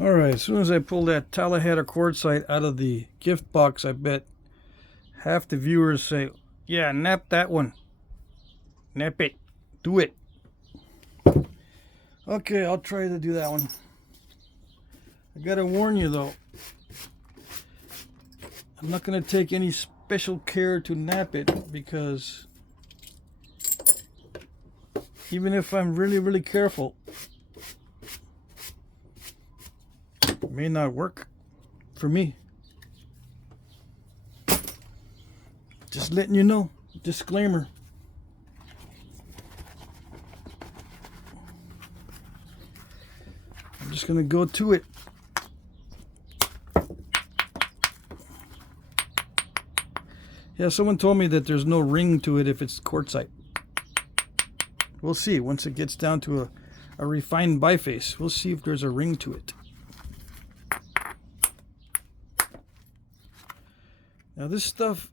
Alright, as soon as I pull that Tallahatta Quartzite out of the gift box, I bet half the viewers say, yeah, nap that one. Nap it. Do it. Okay, I'll try to do that one. I gotta warn you though, I'm not gonna take any special care to nap it, because even if I'm really careful, it may not work for me. Just letting you know. Disclaimer. I'm just gonna go to it. Yeah, someone told me that there's no ring to it if it's quartzite. We'll see once it gets down to a refined biface. We'll see if there's a ring to it. Now this stuff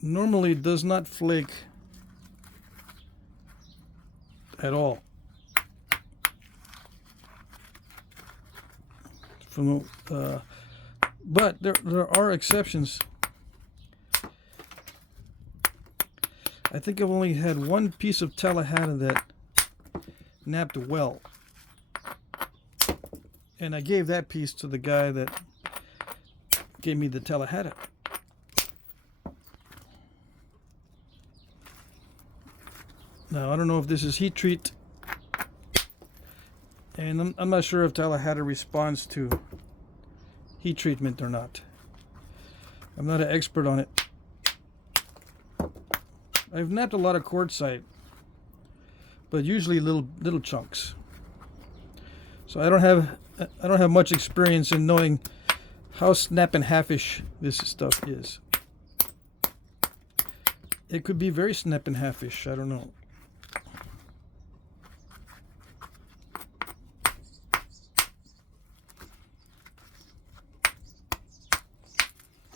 normally does not flake at all. But there are exceptions. I think I've only had one piece of Tallahatta that napped well. And I gave that piece to the guy that gave me the Tallahatta. Now, I don't know if this is heat treat. And I'm not sure if Tallahatta responds to heat treatment or not. I'm not an expert on it. I've napped a lot of quartzite, but usually little chunks. So I don't have much experience in knowing how snap and halfish this stuff is. It could be very snap and halfish, I don't know.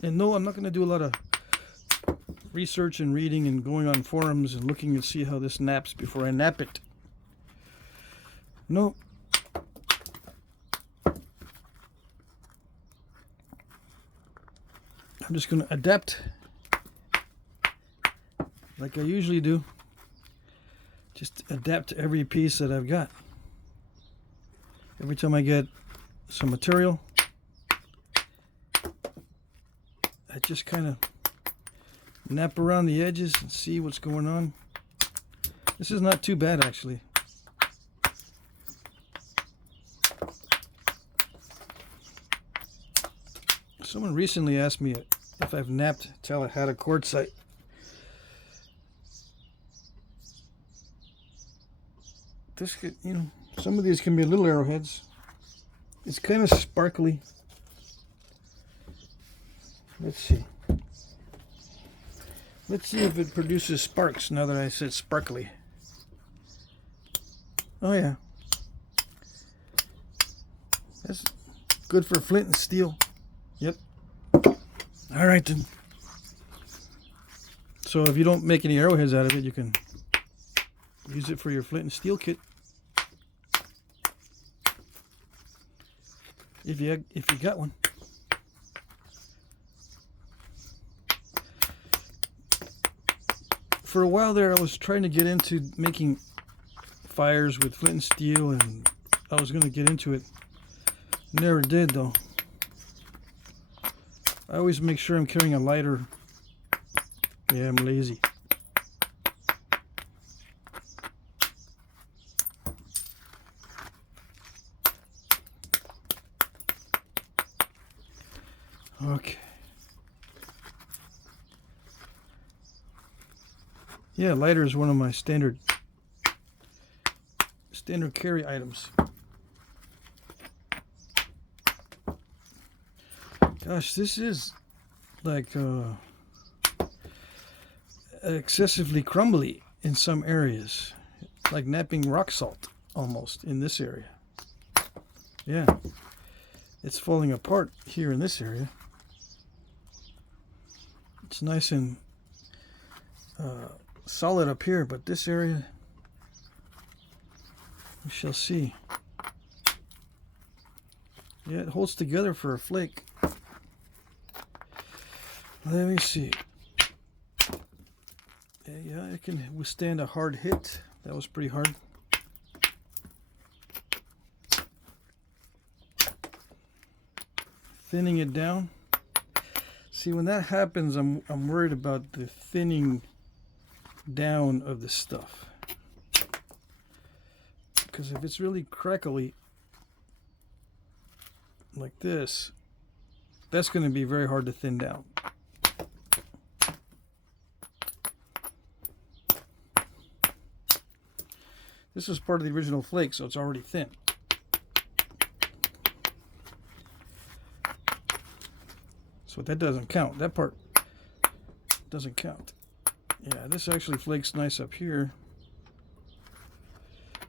And no, I'm not going to do a lot of research and reading and going on forums and looking to see how this naps before I nap it. No. I'm just going to adapt like I usually do. Just adapt to every piece that I've got. Every time I get some material, I just kind of nap around the edges and see what's going on. This is not too bad, actually. Someone recently asked me if I've napped Tallahatta quartzite. This could, some of these can be little arrowheads. It's kind of sparkly. Let's see. Let's see if it produces sparks now that I said sparkly. Oh yeah. That's good for flint and steel. Yep. Alright then. So if you don't make any arrowheads out of it, you can use it for your flint and steel kit. If you got one. For a while there, I was trying to get into making fires with flint and steel, and I was going to get into it. Never did, though. I always make sure I'm carrying a lighter. Yeah, I'm lazy. Okay. Yeah, lighter is one of my standard carry items. Gosh, this is like excessively crumbly in some areas. Like napping rock salt almost in this area. Yeah. It's falling apart here in this area. It's nice and solid up here, but this area, we shall see. Yeah, it holds together for a flake. Let me see. Yeah, it can withstand a hard hit. That was pretty hard. Thinning it down. See, when that happens, I'm worried about the thinning down of the stuff. Because if it's really crackly like this, that's going to be very hard to thin down. This is part of the original flake, so it's already thin. So that doesn't count. That part doesn't count. Yeah, this actually flakes nice up here,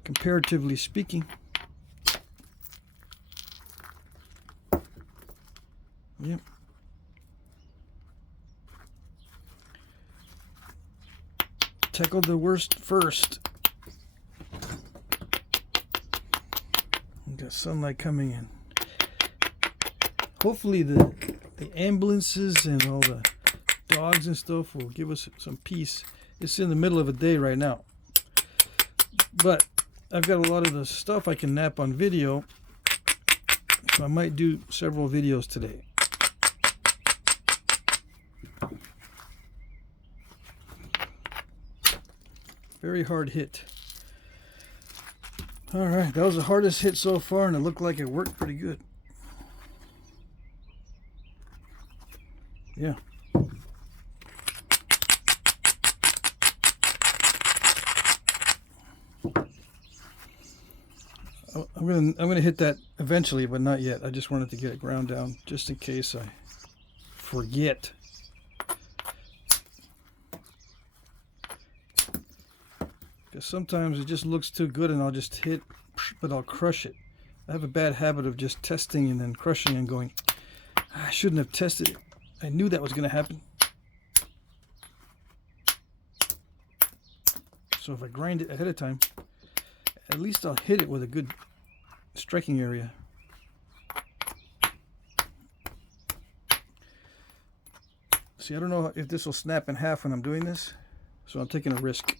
comparatively speaking. Yep. Tackle the worst first. Got sunlight coming in. Hopefully the ambulances and all the dogs and stuff will give us some peace. It's in the middle of a day right now, but I've got a lot of the stuff I can nap on video, so I might do several videos today. Very hard hit. All right, that was the hardest hit so far, and it looked like it worked pretty good. Yeah. I'm gonna hit that eventually, but not yet. I just wanted to get it ground down just in case I forget. Because sometimes it just looks too good and I'll just hit, but I'll crush it. I have a bad habit of just testing and then crushing and going, I shouldn't have tested it. I knew that was going to happen. So if I grind it ahead of time, at least I'll hit it with a good striking area. See, I don't know if this will snap in half when I'm doing this, so I'm taking a risk.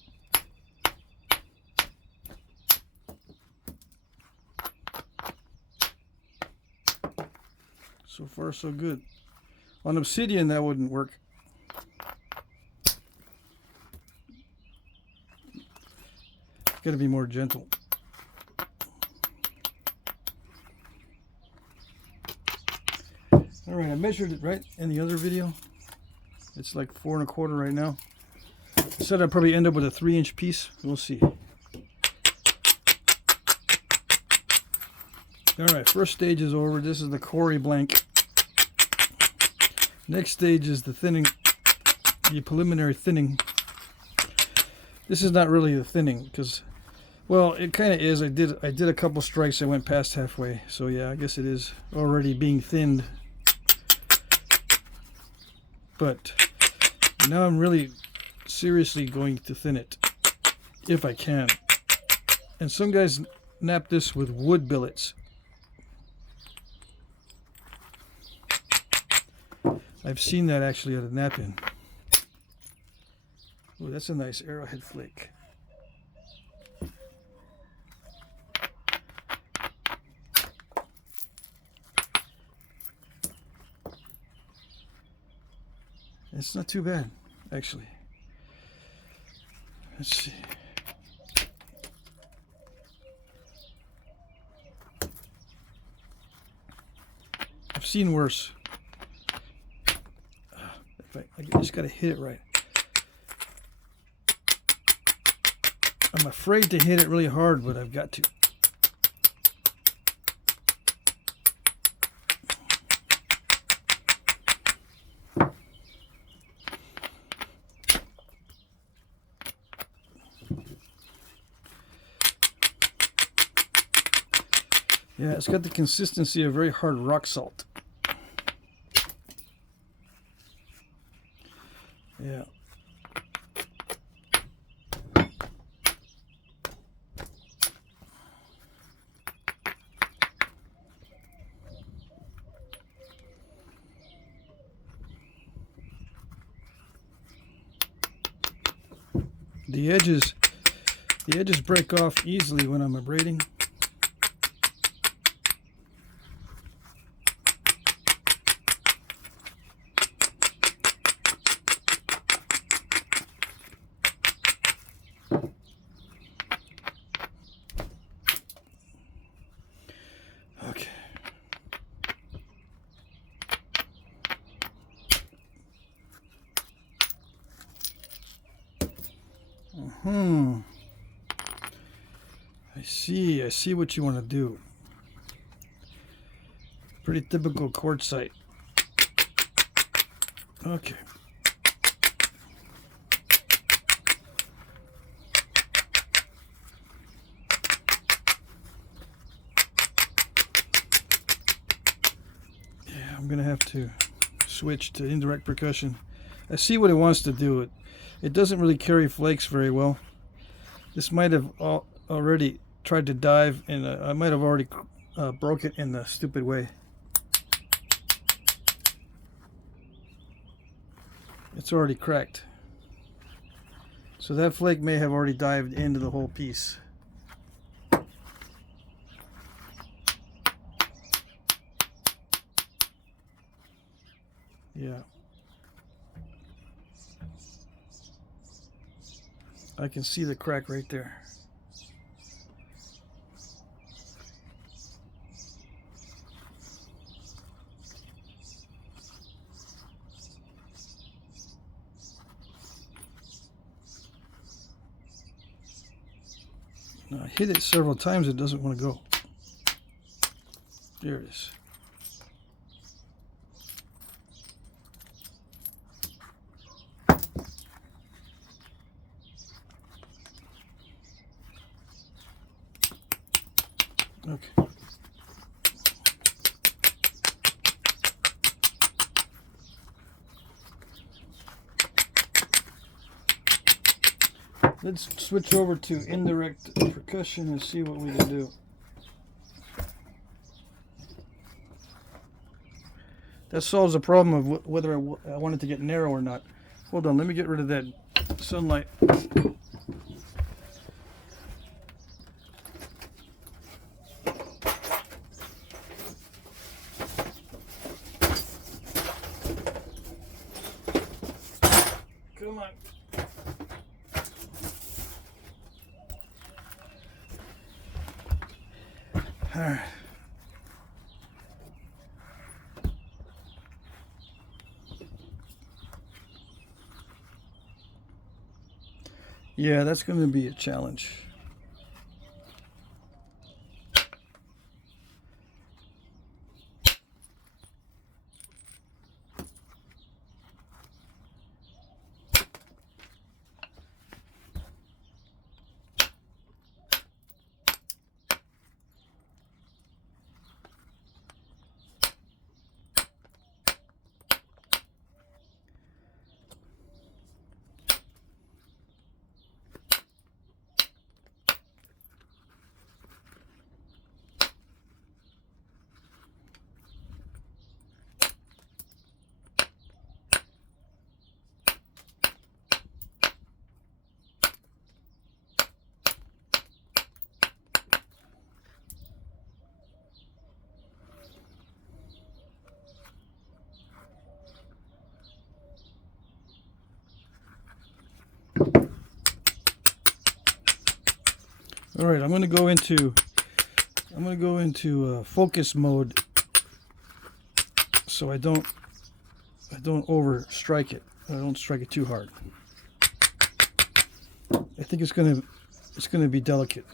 So far, so good. On Obsidian, that wouldn't work. Got to be more gentle. All right, I measured it right in the other video. It's like 4 1/4 right now. I said I'd probably end up with a 3-inch piece. We'll see. All right, first stage is over. This is the quarry blank. Next stage is the thinning, the preliminary thinning. This is not really the thinning because, well, it kind of is. I did a couple strikes. I went past halfway, so yeah, I guess it is already being thinned. But now I'm really seriously going to thin it if I can. And some guys nap this with wood billets. I've seen that actually at a nap-in. Oh, that's a nice arrowhead flake. It's not too bad, actually. Let's see. I've seen worse. I just got to hit it right. I'm afraid to hit it really hard, but I've got to. Yeah, it's got the consistency of very hard rock salt. Yeah. The edges break off easily when I'm abrading. Okay. I see what you want to do. Pretty typical quartzite. Okay. Yeah, I'm gonna have to switch to indirect percussion. I see what it wants to do. It doesn't really carry flakes very well. This might have already tried to dive, and I might have already broke it in the stupid way. It's already cracked. So that flake may have already dived into the whole piece. Yeah. I can see the crack right there. Now, I hit it several times, it doesn't want to go. There it is. Okay. Let's switch over to indirect percussion and see what we can do. That solves the problem of whether I want it to get narrow or not. Hold on, let me get rid of that sunlight. Come on. All right. Yeah, that's going to be a challenge. All right, I'm going to go into focus mode, so I don't over strike it. I don't strike it too hard. I think it's going to be delicate.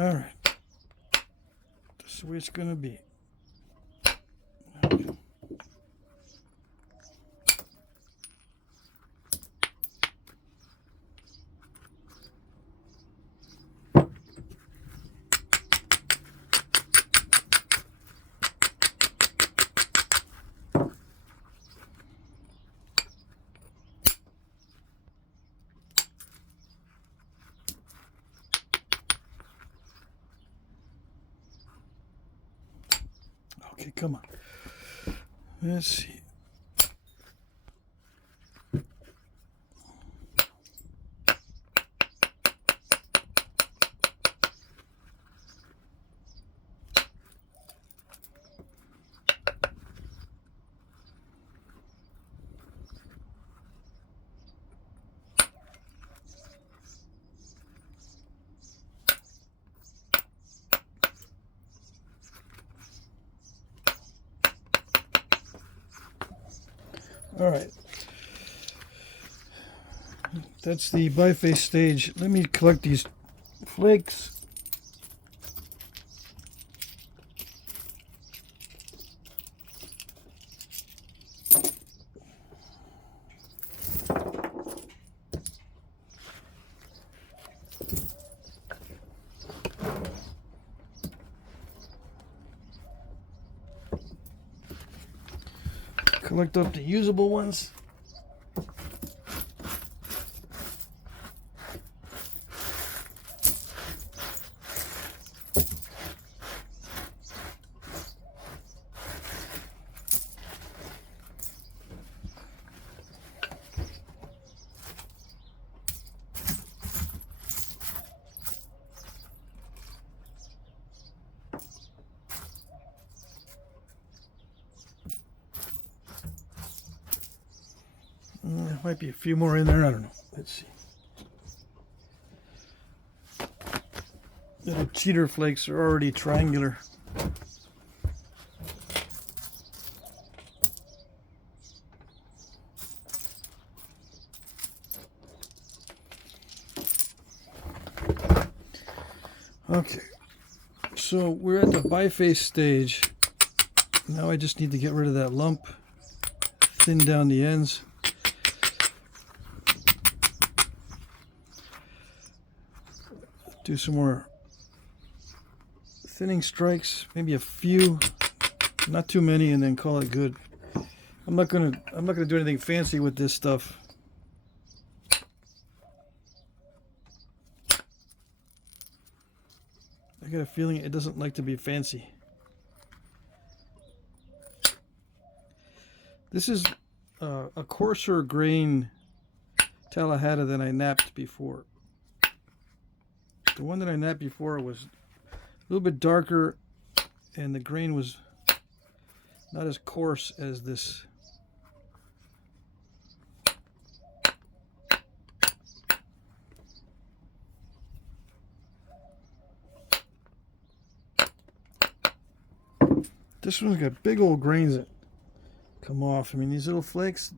All right. This is the way it's going to be. Okay. Okay, come on. Let's see. All right, that's the biface stage. Let me collect these flakes. Collect up the usable ones. There might be a few more in there. I don't know. Let's see. The cheater flakes are already triangular. Okay, so we're at the biface stage. Now I just need to get rid of that lump, thin down the ends. Do some more thinning strikes, maybe a few, not too many, and then call it good. I'm not gonna do anything fancy with this stuff. I got a feeling it doesn't like to be fancy. This is a coarser grain Tallahatta than I napped before. The one that I napped before was a little bit darker, and the grain was not as coarse as this. This one's got big old grains that come off. I mean, these little flakes,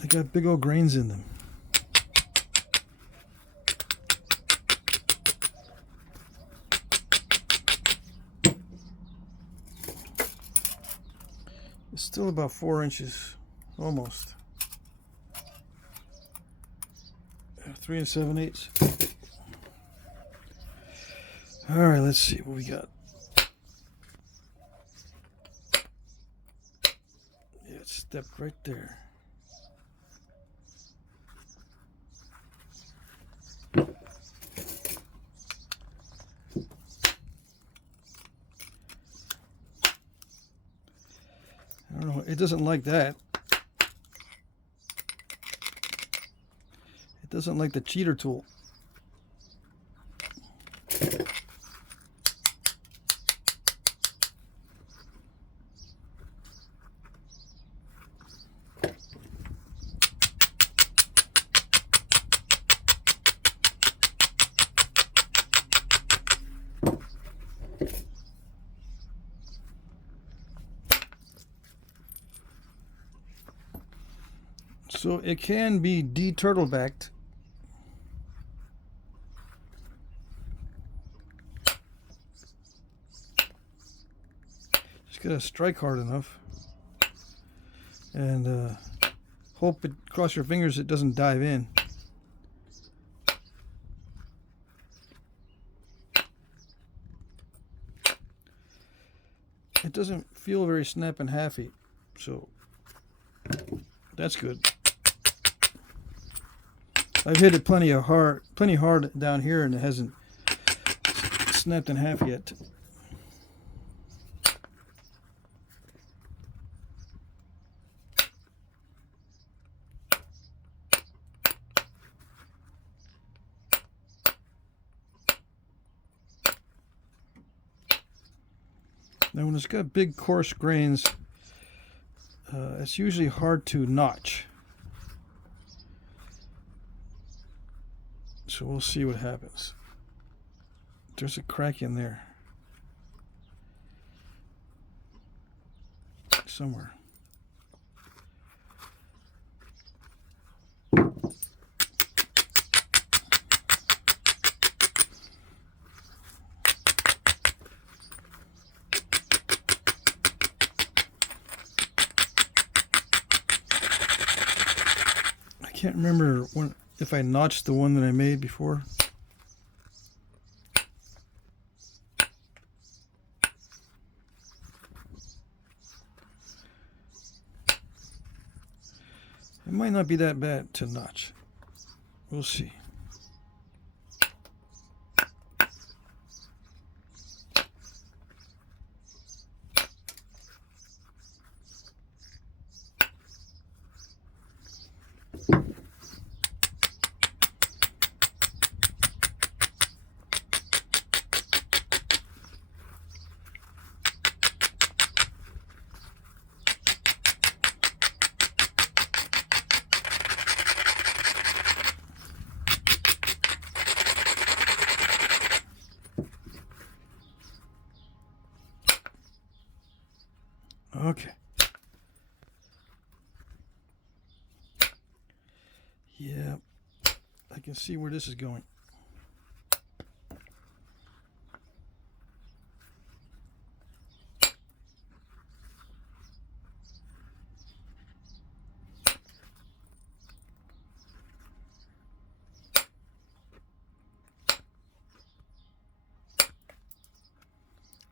they got big old grains in them. It's still about 4 inches, almost. 3 7/8. All right, let's see what we got. Yeah, it stepped right there. I don't know. It doesn't like that. It doesn't like the cheater tool. So it can be de-turtlebacked. Just gotta strike hard enough and hope it, cross your fingers it doesn't dive in. It doesn't feel very snap and halfy, so that's good. I've hit it plenty hard down here, and it hasn't snapped in half yet. Now, when it's got big coarse grains, it's usually hard to notch. So we'll see what happens. There's a crack in there somewhere. I can't remember if I notched the one that I made before. It might not be that bad to notch. We'll see. Okay. Yeah, I can see where this is going.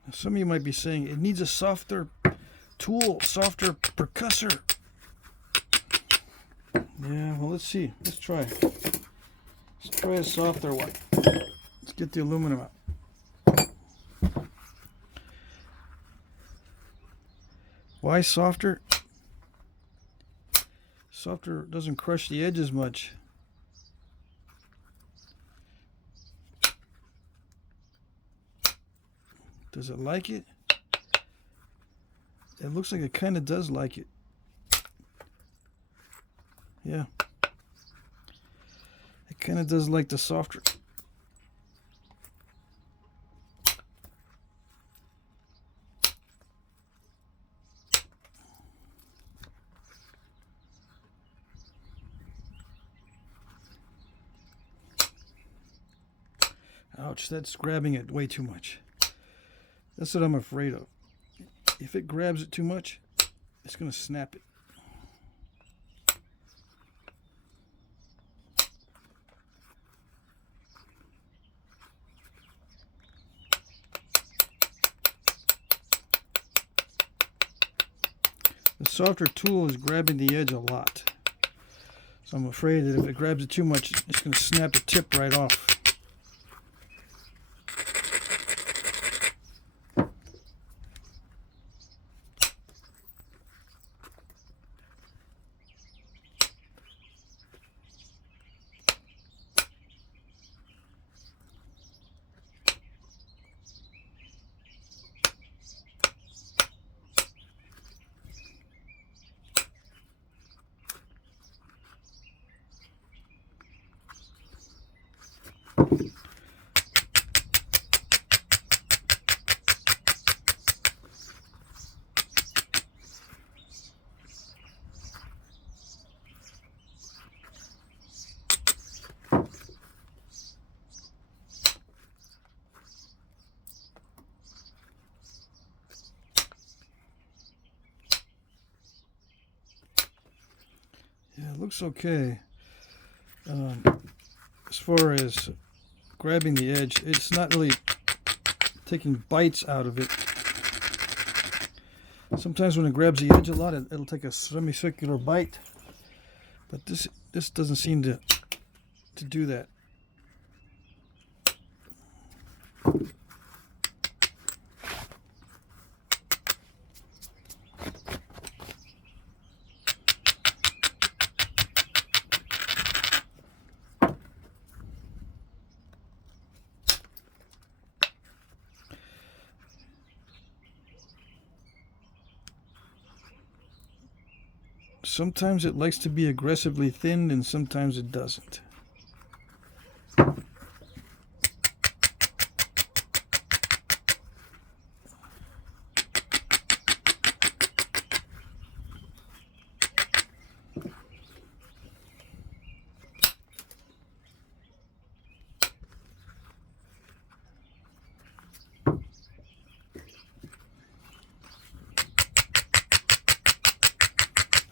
Now, some of you might be saying it needs a softer tool, softer percussor. Yeah, well, let's see. Let's try. Let's try a softer one. Let's get the aluminum out. Why softer? Softer doesn't crush the edges much. Does it like it? It looks like it kind of does like it. Yeah. It kind of does like the softer. Ouch, that's grabbing it way too much. That's what I'm afraid of. If it grabs it too much, it's going to snap it. The softer tool is grabbing the edge a lot. So I'm afraid that if it grabs it too much, it's going to snap the tip right off. Yeah, it looks okay. As far as grabbing the edge, it's not really taking bites out of it. Sometimes when it grabs the edge a lot, it'll take a semicircular bite, but this doesn't seem to do that. Sometimes it likes to be aggressively thinned and sometimes it doesn't.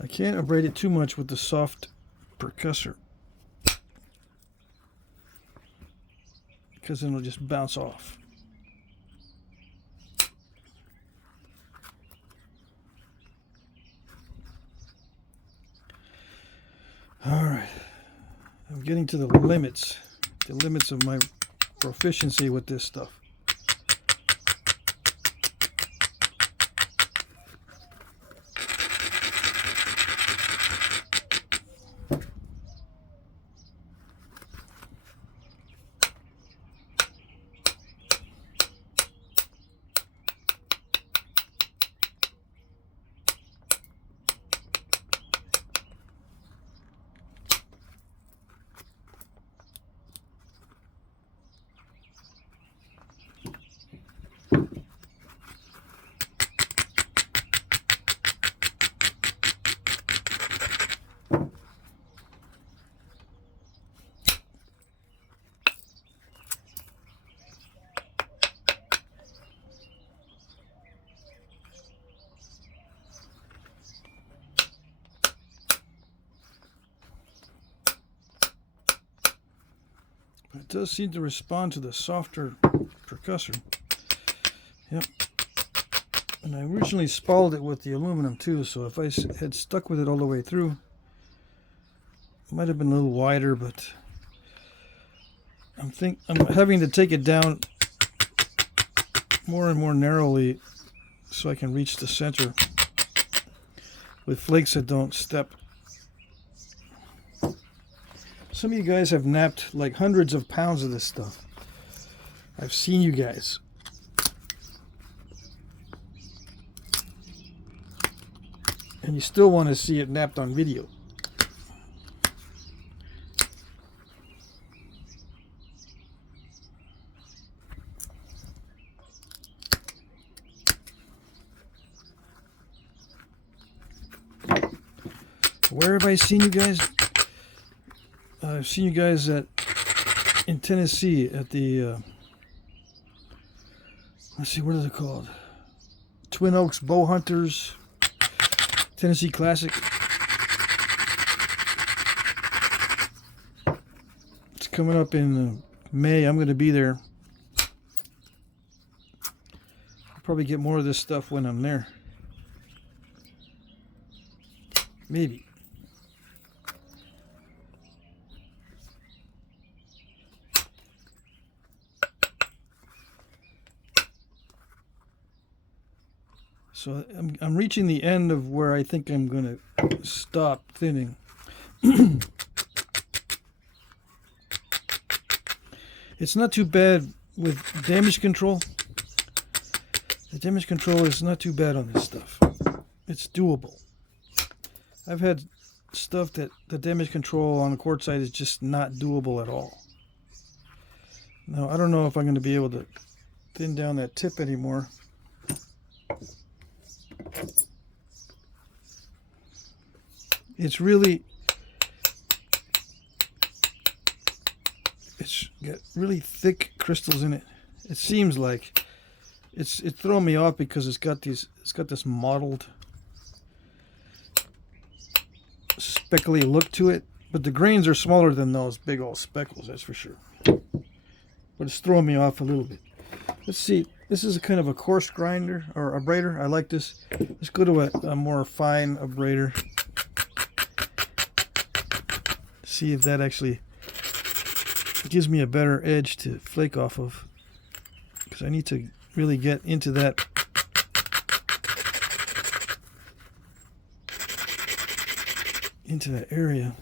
I can't abrade it too much with the soft percussor because then it'll just bounce off. Alright, I'm getting to the limits of my proficiency with this stuff. It does seem to respond to the softer percussor. Yep. And I originally spalled it with the aluminum too, so if I had stuck with it all the way through, it might have been a little wider, but I'm having to take it down more and more narrowly so I can reach the center with flakes that don't step. Some of you guys have napped like hundreds of pounds of this stuff. I've seen you guys. And you still want to see it napped on video. Where have I seen you guys? I've seen you guys in Tennessee at the, let's see, what is it called? Twin Oaks Bow Hunters Tennessee Classic. It's coming up in May. I'm going to be there. I'll probably get more of this stuff when I'm there. Maybe. So I'm reaching the end of where I think I'm going to stop thinning. It's not too bad with damage control. The damage control is not too bad on this stuff. It's doable. I've had stuff that the damage control on the quartzite is just not doable at all. Now, I don't know if I'm going to be able to thin down that tip anymore. It's got really thick crystals in it. It seems like it's throwing me off because it's got this mottled speckly look to it, but the grains are smaller than those big old speckles, that's for sure. But it's throwing me off a little bit. Let's see. This is a kind of a coarse grinder or abrader. I like this. Let's go to a more fine abrader. See if that actually gives me a better edge to flake off of, because I need to really get into that area.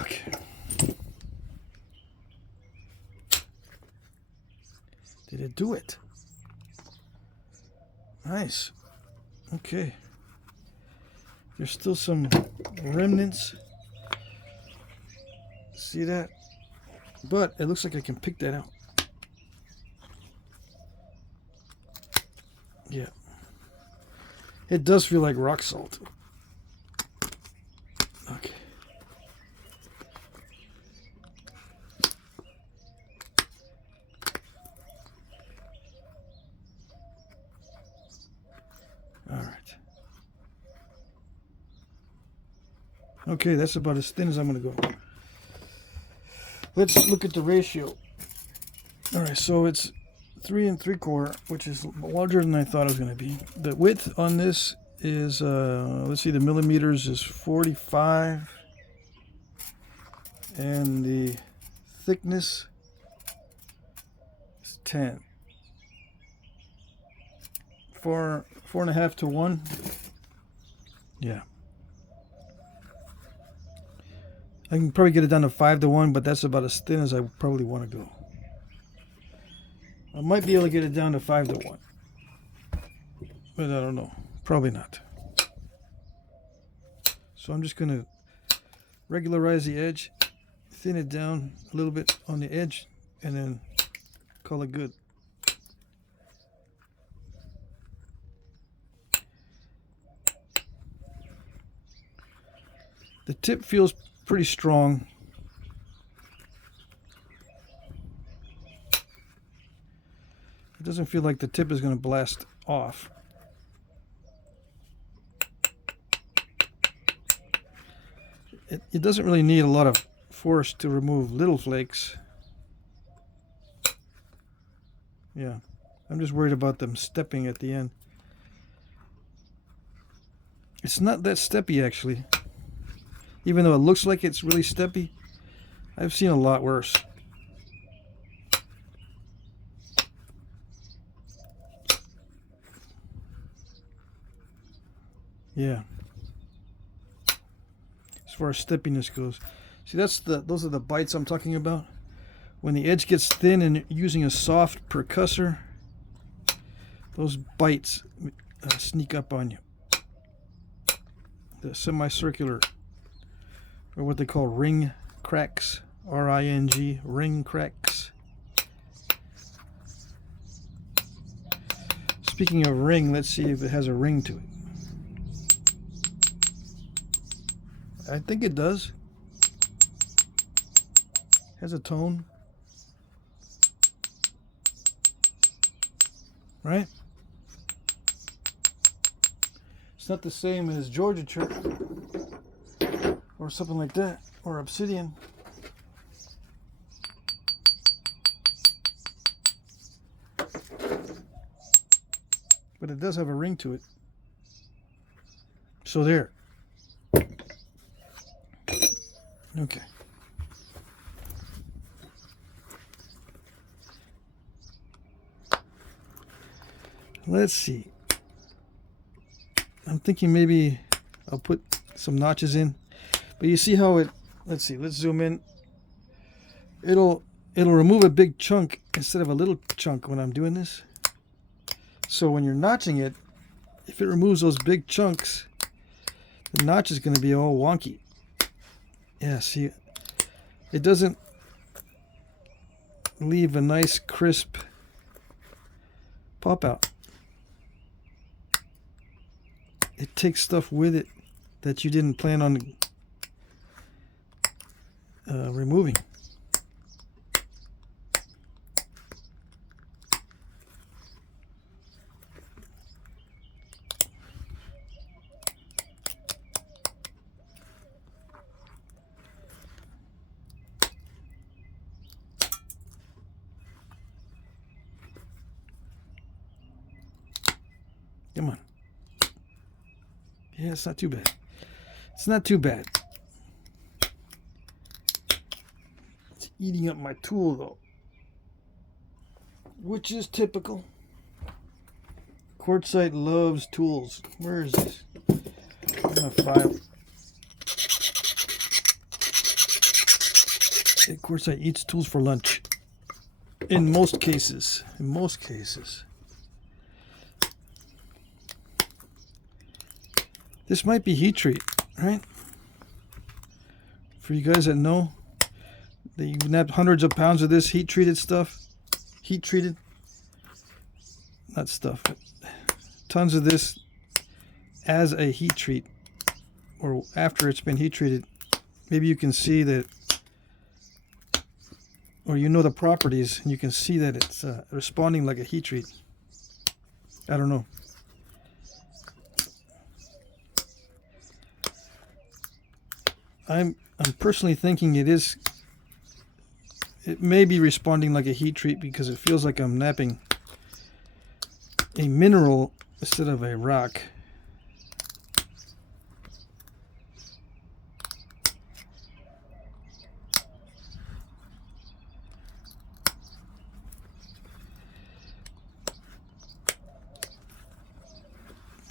Okay. Did it do it? Nice. Okay. There's still some remnants. See that? But it looks like I can pick that out. Yeah. It does feel like rock salt. Okay. All right. Okay, that's about as thin as I'm going to go. Let's look at the ratio. All right, so it's 3 3/4, which is larger than I thought it was going to be. The width on this is, let's see, the millimeters is 45, and the thickness is 10. 4.5 to 1. Yeah. I can probably get it down to 5 to 1, but that's about as thin as I probably want to go. I might be able to get it down to 5 to 1, but I don't know. Probably not. So I'm just going to regularize the edge, thin it down a little bit on the edge, and then call it good. The tip feels pretty strong. It doesn't feel like the tip is going to blast off. It doesn't really need a lot of force to remove little flakes. Yeah, I'm just worried about them stepping at the end. It's not that steppy actually. Even though it looks like it's really steppy, I've seen a lot worse. Yeah. As far as steppiness goes. See, those are the bites I'm talking about. When the edge gets thin and using a soft percussor, those bites sneak up on you. The semicircular, or what they call ring cracks, R-I-N-G, ring cracks. Speaking of ring, let's see if it has a ring to it. I think it does. Has a tone. Right? It's not the same as Georgia church or something like that, or Obsidian. But it does have a ring to it. So there. Okay. Let's see. I'm thinking maybe I'll put some notches in. But you see how it, let's see, let's zoom in. It'll remove a big chunk instead of a little chunk when I'm doing this. So when you're notching it, if it removes those big chunks, the notch is going to be all wonky. Yeah, see, it doesn't leave a nice crisp pop out. It takes stuff with it that you didn't plan on removing. Yeah, it's not too bad. It's not too bad. It's eating up my tool though, which is typical. Quartzite loves tools. Where is this? I'm gonna file. Yeah, Quartzite eats tools for lunch. In most cases. In most cases. This might be heat treat, right? For you guys that know, that you've nabbed hundreds of pounds of this heat treated stuff. Heat treated. Not stuff, but tons of this as a heat treat, or after it's been heat treated. Maybe you can see that, or you know the properties, and you can see that it's responding like a heat treat. I don't know. I'm personally thinking it may be responding like a heat treat because it feels like I'm napping a mineral instead of a rock.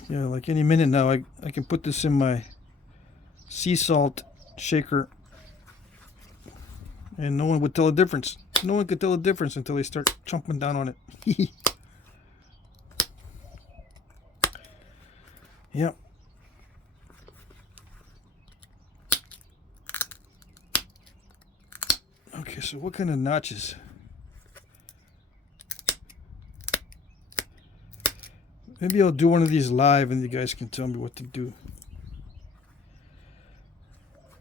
Yeah, like any minute now I can put this in my sea salt shaker and no one would tell a difference. No one could tell a difference until they start chomping down on it. Yep. Okay, so what kind of notches? Maybe I'll do one of these live and you guys can tell me what to do.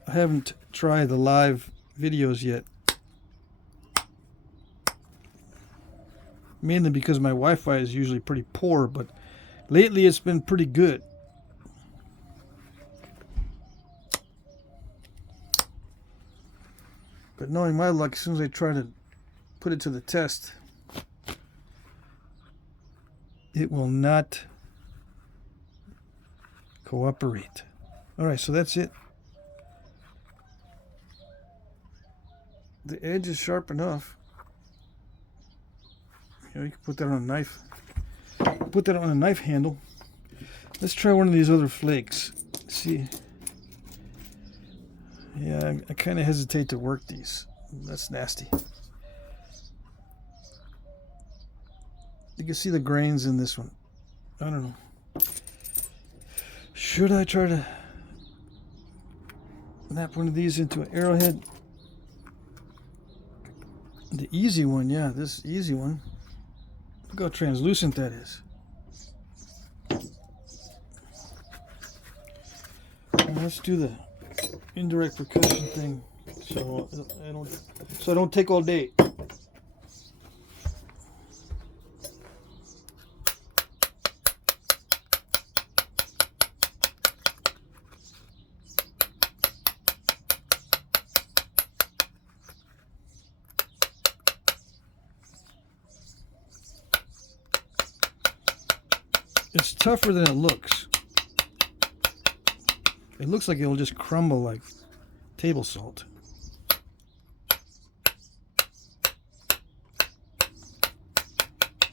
I haven't tried the live videos yet. Mainly because my Wi-Fi is usually pretty poor, but lately it's been pretty good. But knowing my luck, as soon as I try to put it to the test, it will not cooperate. Alright, so that's it. The edge is sharp enough. You know, you can put that on a knife. Put that on a knife handle. Let's try one of these other flakes. See. Yeah, I kind of hesitate to work these. That's nasty. You can see the grains in this one. I don't know. Should I try to nap one of these into an arrowhead? The easy one, yeah, this easy one. Look how translucent that is. Now let's do the indirect percussion thing, so I don't take all day. It's tougher than it looks. It looks like it'll just crumble like table salt.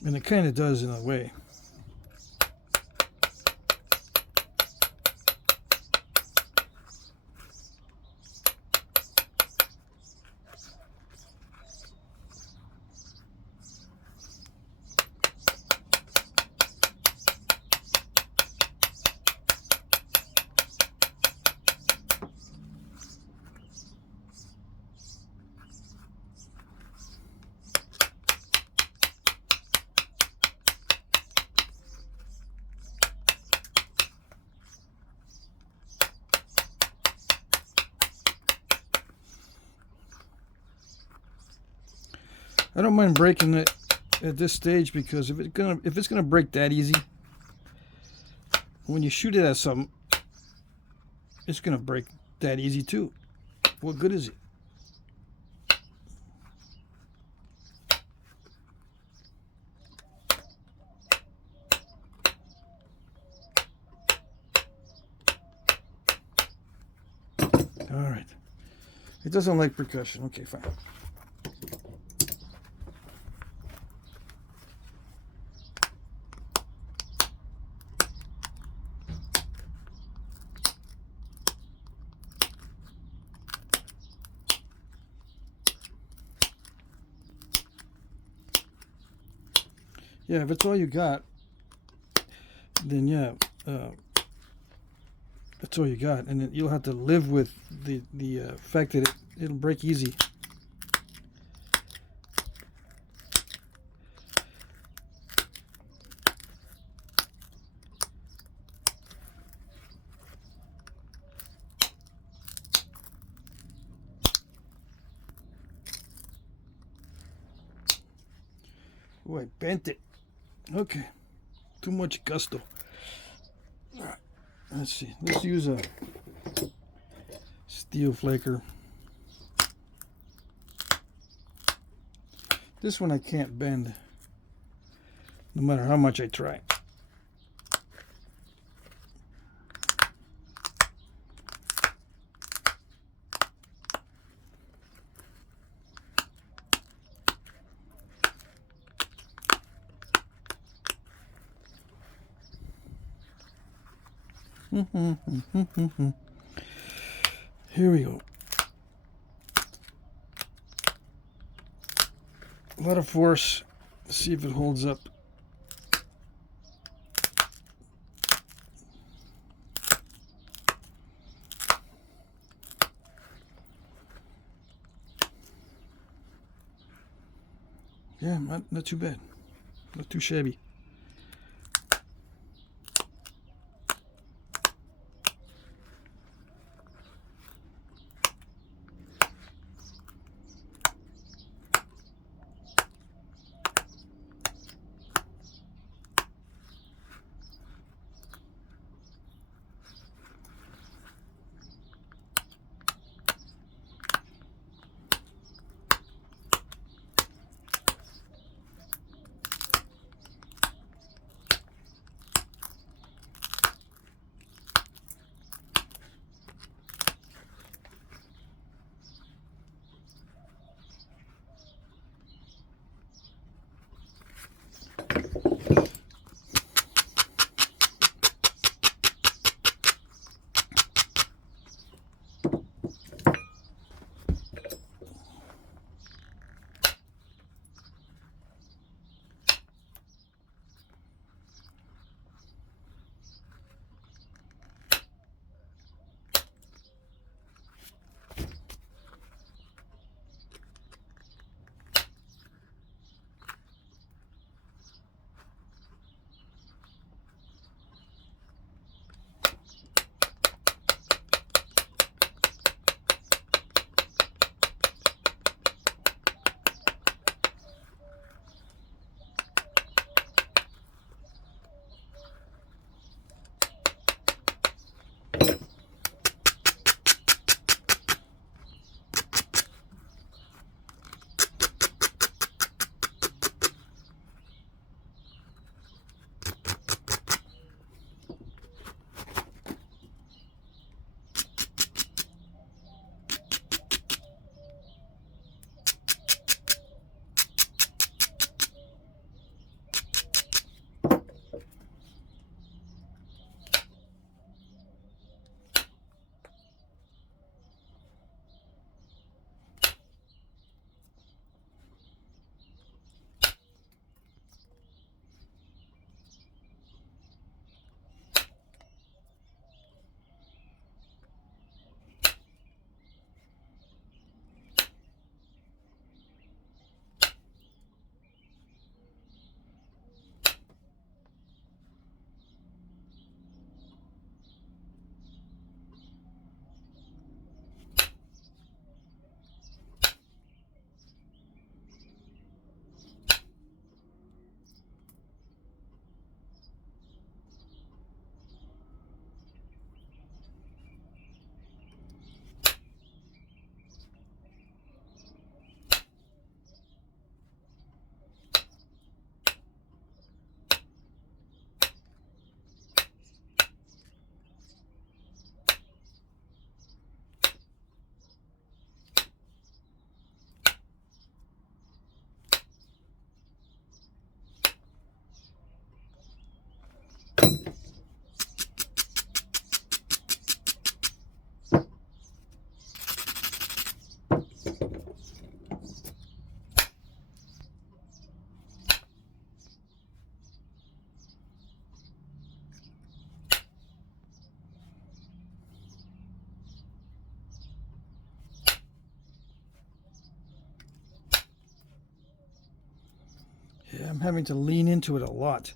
And it kind of does in a way. I don't mind breaking it at this stage because if it's gonna break that easy, when you shoot it at something, it's gonna break that easy too. What good is it? All right. It doesn't like percussion. Okay, fine. Yeah, if it's all you got, then yeah, that's all you got, and you'll have to live with the fact that it'll break easy. Oh, I bent it. Okay, too much gusto. All right, let's see. Let's use a steel flaker. This one I can't bend, no matter how much I try. Here we go. A lot of force. Let's see if it holds up. Yeah, not too bad. Not too shabby. I'm having to lean into it a lot.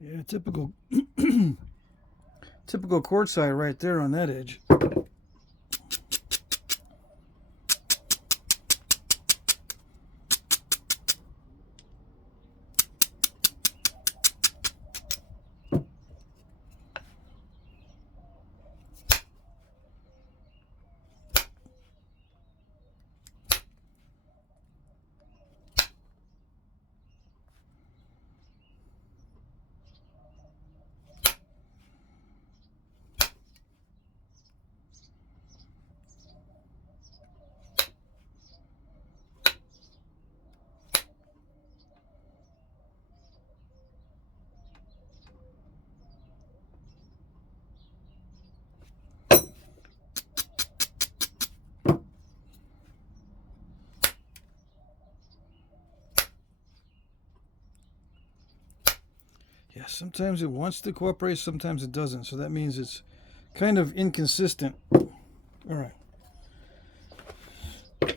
Yeah, typical typical quartzite right there on that edge. Yeah, sometimes it wants to cooperate, sometimes it doesn't. So that means it's kind of inconsistent. All right. I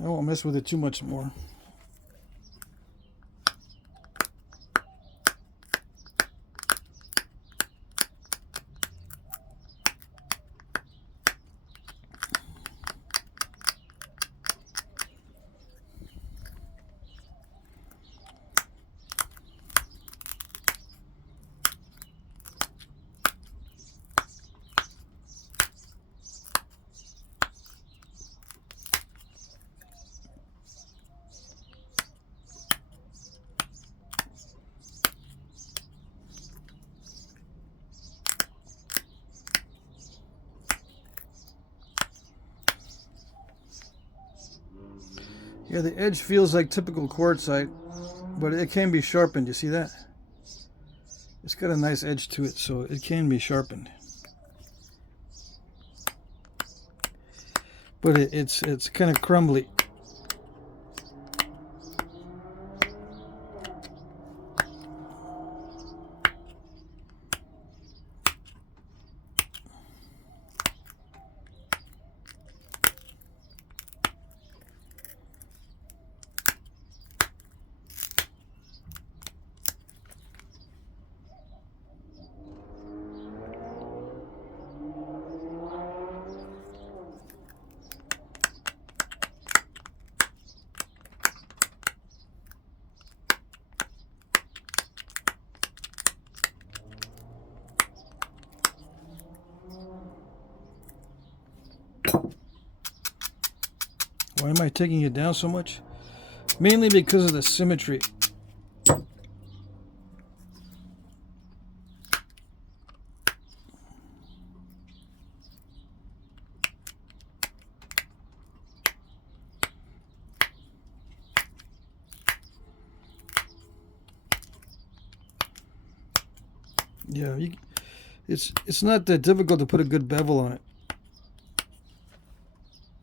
won't mess with it too much more. Yeah, the edge feels like typical quartzite, but it can be sharpened. You see that? It's got a nice edge to it, so it can be sharpened. But it's kind of crumbly. Why am I taking it down so much? Mainly because of the symmetry. Yeah, it's not that difficult to put a good bevel on it.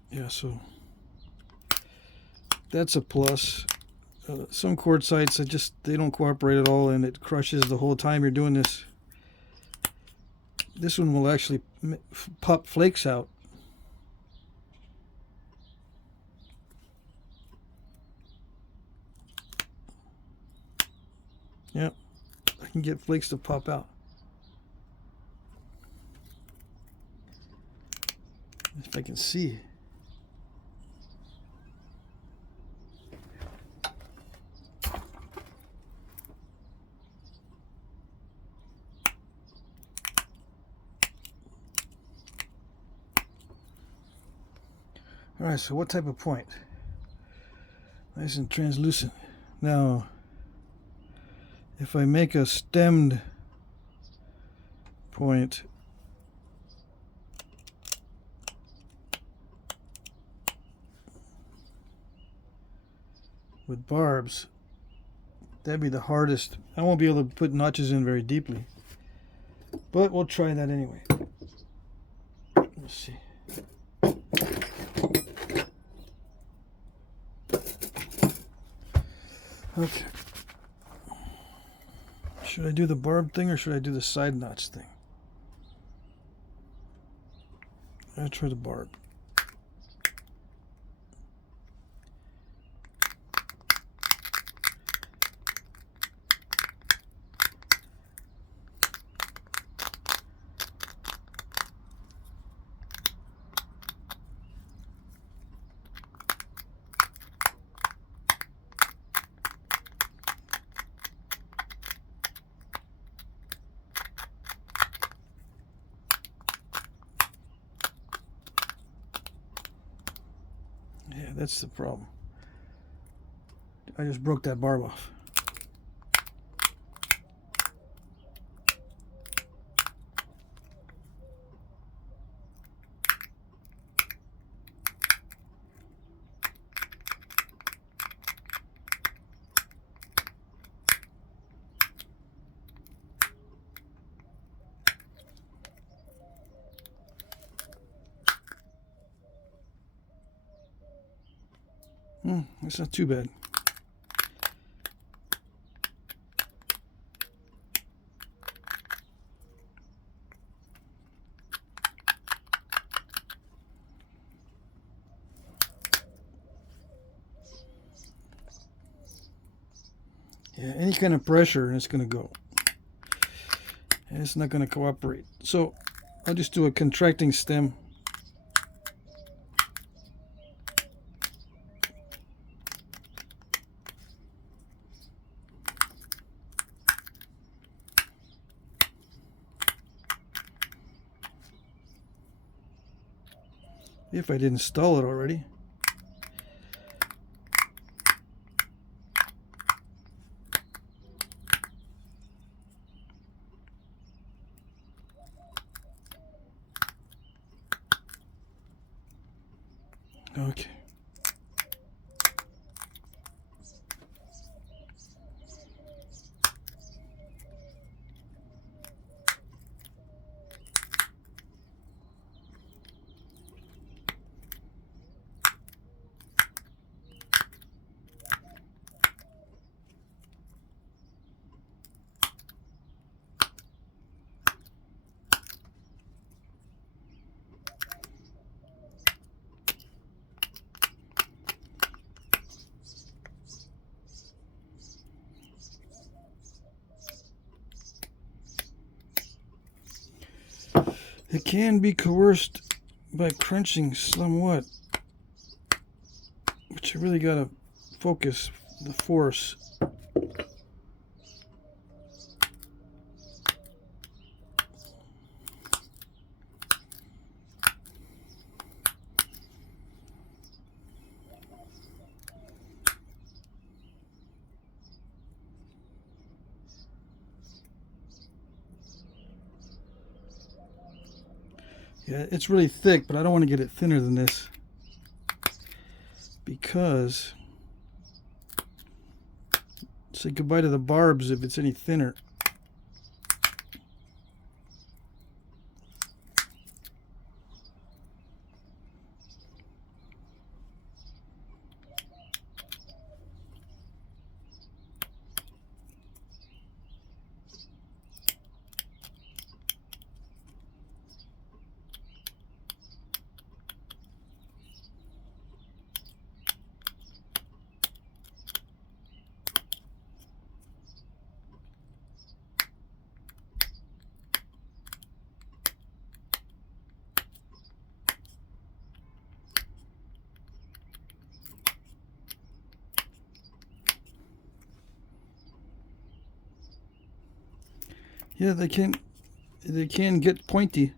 Yeah, so that's a plus. Some quartzites, they don't cooperate at all, and it crushes the whole time you're doing this. This one will actually pop flakes out. Yep, I can get flakes to pop out. If I can see. All right, so what type of point? Nice and translucent. Now, if I make a stemmed point, with barbs, that'd be the hardest. I won't be able to put notches in very deeply, but we'll try that anyway. Let's see. Okay. Should I do the barb thing or should I do the side notch thing? I'll try the barb. Yeah, that's the problem. I just broke that barb off. That's not too bad. Yeah, any kind of pressure and it's going to go. And it's not going to cooperate. So I'll just do a contracting stem. If I didn't stall it already. Okay. It can be coerced by crunching somewhat, but you really gotta focus the force. Yeah, it's really thick, but I don't want to get it thinner than this because say goodbye to the barbs if it's any thinner. Yeah, they can get pointy.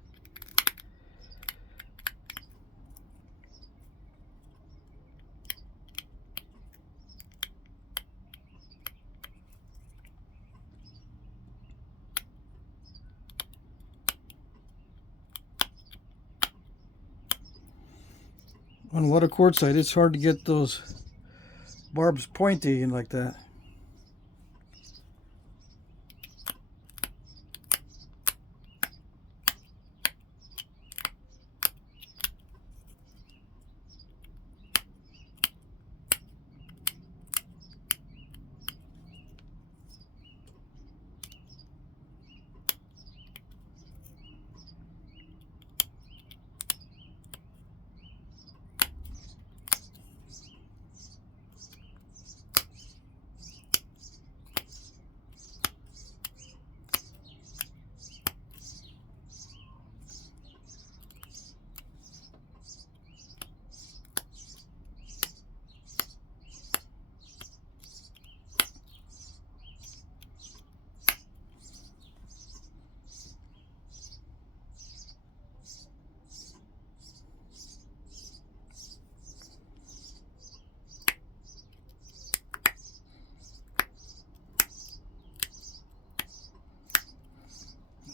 On a lot of quartzite, it's hard to get those barbs pointy and like that.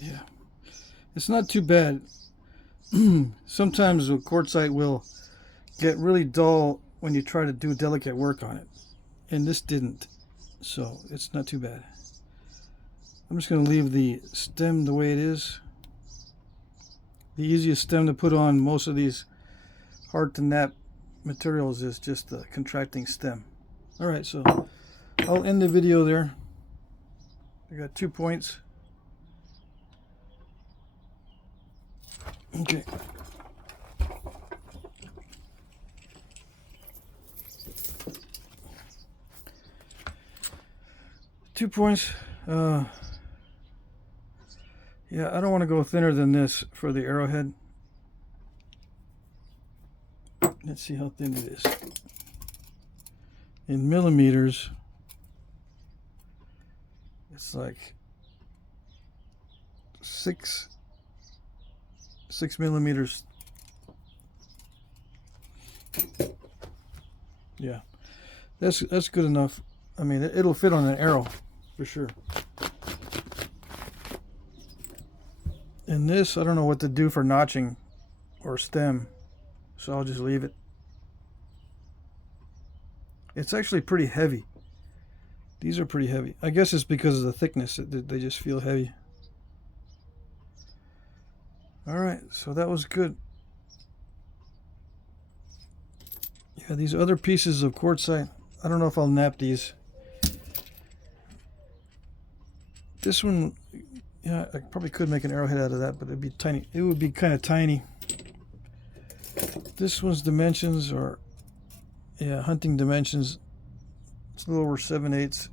Yeah, it's not too bad. Sometimes the quartzite will get really dull when you try to do delicate work on it, and this didn't, so it's not too bad. I'm just going to leave the stem the way it is. The easiest stem to put on most of these hard to knap materials is just the contracting stem. Alright, so I'll end the video there. I got 2 points. Okay. Two points. Yeah, I don't want to go thinner than this for the Arrowhead. Let's see how thin it is. In millimeters, it's like 6 millimeters. Yeah, that's good enough. I mean, it'll fit on an arrow for sure. And this, I don't know what to do for notching or stem, so I'll just leave it. It's actually pretty heavy. These are pretty heavy. I guess it's because of the thickness that they just feel heavy. Alright, so that was good. Yeah, these other pieces of quartzite, I don't know if I'll knap these. This one, yeah, I probably could make an arrowhead out of that, but it'd be tiny. It would be kind of tiny. This one's dimensions are, yeah, hunting dimensions. It's a little over 7/8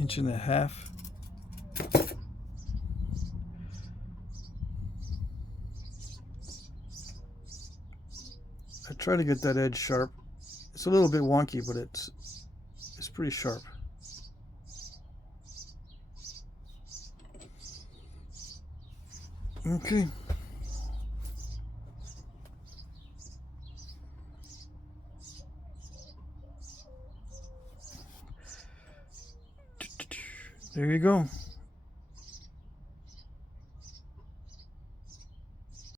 inch and a half. I try to get that edge sharp. It's a little bit wonky, but it's pretty sharp. Okay. There you go.